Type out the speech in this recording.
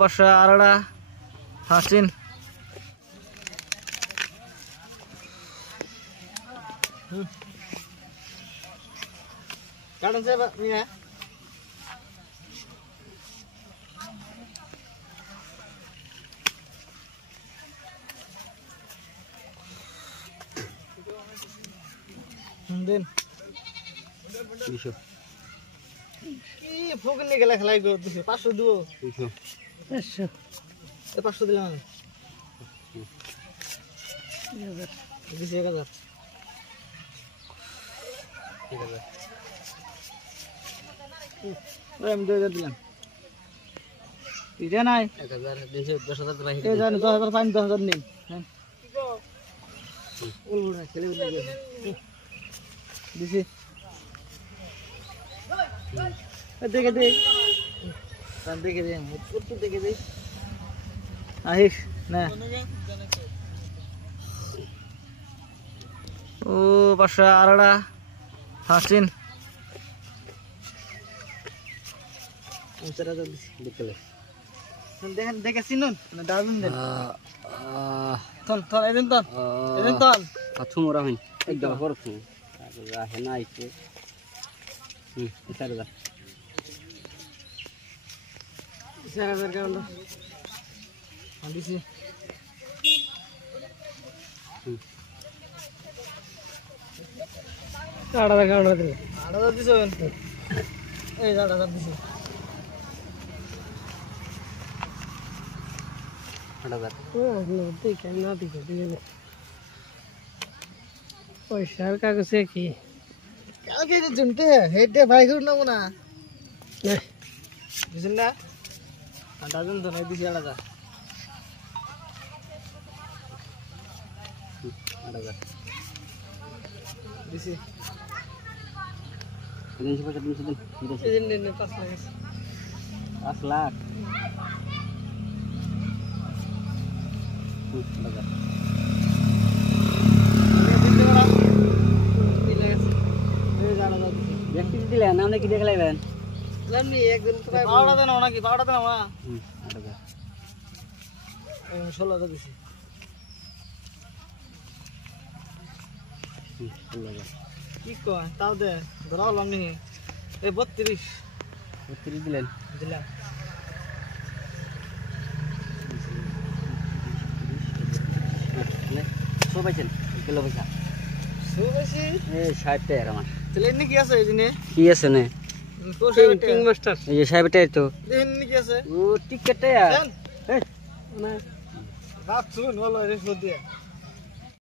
পাঁচশো আড়াড়া হাসিন কারণ সে মিয়া দিন দুশো কি ফোক নিয়ে গেলে খেলাই গো 500 দিব 500 500 দিলাম আমি 1000 আমি 2000 দিলাম এটা নাই 1000 10,000 টাকা এই জানি 10000 পানি 10000 নেই ওলবো খেলে দিছি দেখে দে দেখে দে একটু দেখে দে আহিস না ও পাশা আড়াড়া হাসিন দেখেন দেখে চিনুন না ডাবুন দেন তন তন এদিন তন আথু মোরা হই একদম করছু রাহে না আইছে স্যার 4000 কাউন্ট দিছি আড়া কাউন্ট দিলে আড়া দিছেন এই আড়া দিছি 8000 দেখে না দেখে পয়সার কাগজে কি কালকে জুনতে হেডে ভাই ঘুর নাও না বুঝছেন না ডাজন তো নাই দিছি আলাদা 8000 দিছি দিন পয়সা দিন দিন 5 লাখ 5 লাখ ব্যক্তি দিলেন আপনি কি দেখলাইবেন জানি একদিন তো পাওড়া দেন নাকি পাওড়া দেন আমা 16,000 দিছি 16,000 কি কয় তাও দে ধরালাম নি এই 32 দিলেন দিলাম পাইছেন কিলো পয়সা বেশি এই 60 টাকা আমার তাহলে এনে কি আছে এই দিনে কি আছে না তোর কিং মাস্টার এই 60 টাকা তো এনে কি আছে ও টিকেট জান এই না রাত শুন বলো রে দিয়ে